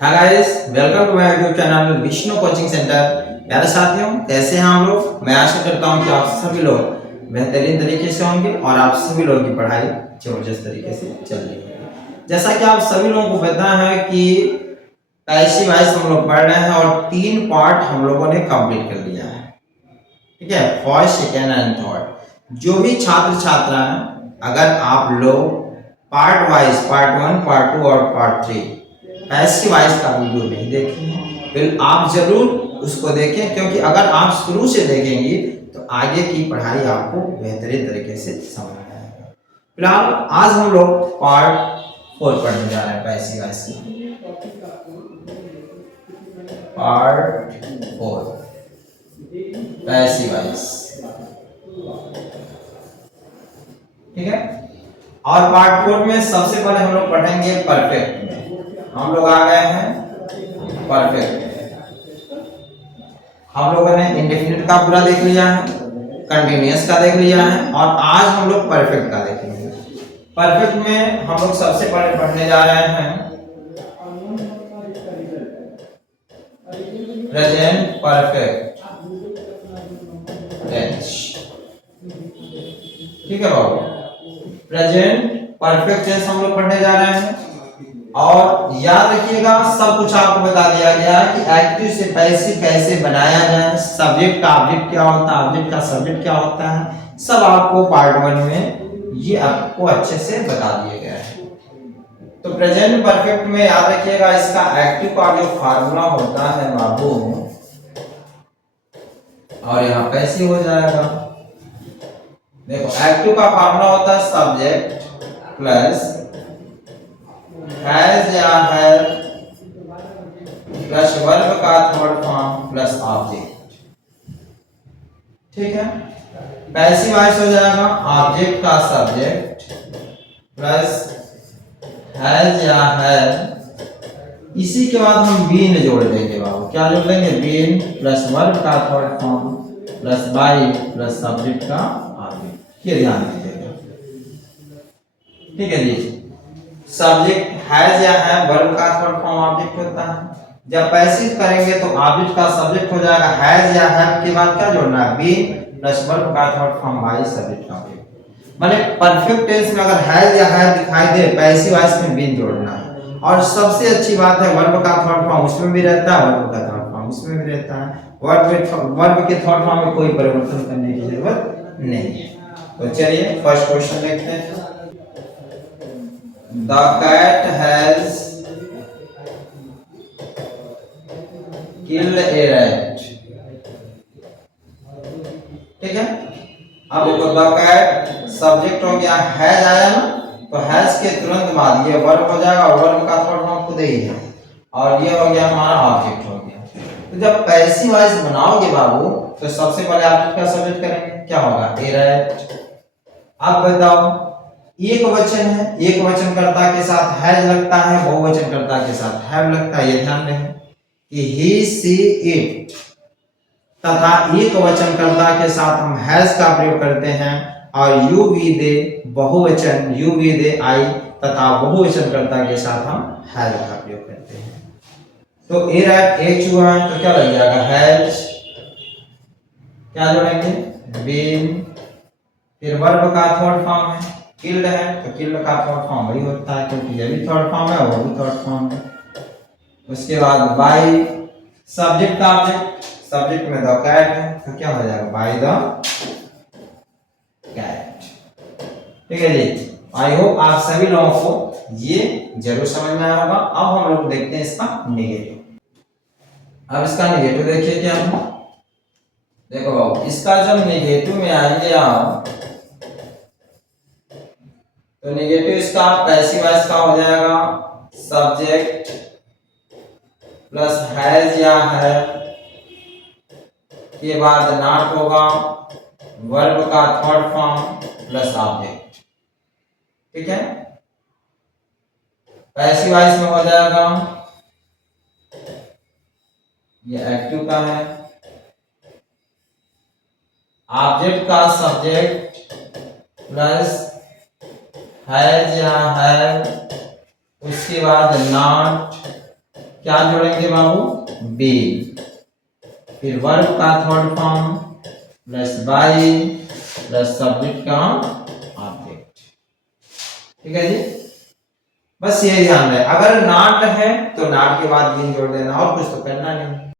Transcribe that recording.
Hi guys, welcome to my YouTube channel Vishnu coaching centre. प्यारे साथियों, कैसे हैं हम लोग। मैं आशा करता हूं कि आप सभी लोग बेहतरीन तरीके से होंगे और आप सभी लोगों की पढ़ाई जबरदस्त तरीके से चल रही है। जैसा कि आप सभी लोगों को पता है कि पैसिव वॉइस हम लोग पढ़ रहे हैं और 3 पार्ट हम लोगों ने कंप्लीट कर लिया है। ठीक है, फर्स्ट, सेकेंड एंड थर्ड। जो भी छात्र छात्रा हैं, अगर आप लोग पार्ट वाइज पार्ट 1, पार्ट 2 और पार्ट 3 पैसिव वॉइस का वीडियो नहीं देखे हैं, फिर आप जरूर उसको देखें, क्योंकि अगर आप शुरू से देखेंगे तो आगे की पढ़ाई आपको बेहतरीन तरीके से समझ में आएगा। फिलहाल आज हम लोग पार्ट 4 पढ़ने जा रहे हैं पैसिव वॉइस की। पार्ट 4 पैसिव वॉइस, ठीक है। और पार्ट 4 में सबसे पहले हम लोग पढ़ेंगे परफेक्ट में। हम लोग आ गए हैं परफेक्ट में। हम लोगों ने इंडेफिनिट का पूरा देख लिया है, कंटीन्यूअस का देख लिया है और आज हम लोग परफेक्ट का देखेंगे। परफेक्ट में हम लोग सबसे पहले पढ़ने जा रहे हैं प्रेजेंट परफेक्ट टेंस। ठीक है बाबू, प्रेजेंट परफेक्ट टेंस हम लोग पढ़ने जा रहे हैं। और याद रखिएगा, सब कुछ आपको बता दिया गया है कि एक्टिव से पैसिव कैसे बनाया जाए, सब्जेक्ट का ऑब्जेक्ट क्या होता है, ऑब्जेक्ट का सब्जेक्ट क्या होता है, सब आपको पार्ट 1 में ये आपको अच्छे से बता दिए गए हैं। तो प्रेजेंट परफेक्ट में याद रखिएगा, इसका एक्टिव का जो फार्मूला होता है बाबू, और यहाँ पैसिव हो जाएगा। देखो, एक्टिव का फार्मूला होता है सब्जेक्ट प्लस हैज या हैव प्लस वर्ब का थर्ड फॉर्म प्लस ऑब्जेक्ट। ठीक है, पैसिव वॉइस हो जाएगा ऑब्जेक्ट का सब्जेक्ट प्लस हैज या हैव, इसी के बाद हम बीन जोड़ देंगे बाबू। क्या जोड़ देंगे? बीन प्लस वर्ब का third form plus by plus subject का ऑब्जेक्ट। ये ध्यान दीजिएगा, ठीक है जी। सब्जेक्ट हैज या है, वर्ब का थर्ड फॉर्म ऑब्जेक्ट होता है। जब पैसिव करेंगे तो ऑब्जेक्ट का सब्जेक्ट हो जाएगा हैज या हैव के बाद क्या जोड़ना है? बीन प्लस वर्ब का थर्ड फॉर्म बाय सब्जेक्ट का ऑब्जेक्ट। माने परफेक्ट टेंस में अगर हैज या हैव दिखाई दे, पैसिव वॉइस में बीन जोड़ना है। और सबसे अच्छी बात है, वर्ब का थर्ड फॉर्म उसमें भी रहता है, वर्ब का थर्ड फॉर्म उसमें भी रहता है। वर्ब के थर्ड फॉर्म में कोई परिवर्तन करने की जरूरत नहीं है। तो चलिए फर्स्ट क्वेश्चन देखते हैं। The cat has killed a rat। ठीक है, अब देखो द कैट सब्जेक्ट हो गया, हैज आया ना, तो हैज के तुरंत बाद ये वर्ब हो जाएगा, वर्ब का थर्ड फॉर्म खुद ही है और ये हो गया हमारा ऑब्जेक्ट हो गया। तो जब पैसिव वॉइस बनाओगे बाबू, तो सबसे पहले ऑब्जेक्ट का सब्जेक्ट करेंगे, क्या होगा? ए रैट। अब बताओ, एक वचन है, एक वचन कर्ता के साथ हैज लगता है, बहुवचन कर्ता के साथ हैव लगता है। ये ध्यान रखें कि ही सी इट तथा एक वचन कर्ता के साथ हम हैज का प्रयोग करते हैं, और यू वी दे बहुवचन, यू वी दे आई तथा बहुवचन कर्ता के साथ हम हैज का प्रयोग करते हैं। तो ए रैट एक हुआ है, तो क्या लग जाएगा? हैज, क्या जोड़ेंगे? बीन, फिर वर्ब का थर्ड फॉर्म है, किल्ड है, तो किल्ड का थर्ड फॉर्म वही होता है, क्योंकि ये भी थर्ड फॉर्म है, वो भी थर्ड फॉर्म है। उसके बाद बाय सब्जेक्ट का ऑब्जेक्ट, सब्जेक्ट में द कैट है, तो क्या हो जाएगा? By the cat. ठीक है जी, आई होप आप सभी लोगों को ये जरूर समझ में आया होगा। अब हम लोग देखते हैं इसका नेगेटिव। अब इसका नेगेटिव देखिए क्या है। देखो बाबू, इसका जब नेगेटिव में आएंगे आप, तो नेगेटिव इसका पैसिव वॉइस का हो जाएगा सब्जेक्ट प्लस हैज या है के बाद नॉट होगा, वर्ब का थर्ड फॉर्म प्लस ऑब्जेक्ट। ठीक है, पैसिव वॉइस में हो जाएगा, ये एक्टिव का है, ऑब्जेक्ट का सब्जेक्ट प्लस हैज या हैव, उसके बाद नॉट क्या जोड़ेंगे बाबू, बीन, फिर वर्ब का third form plus by plus subject का ऑब्जेक्ट। ठीक है जी, बस ये ध्यान रहे, अगर नॉट है तो नॉट के बाद बीन जोड़ देना, और कुछ तो करना नहीं।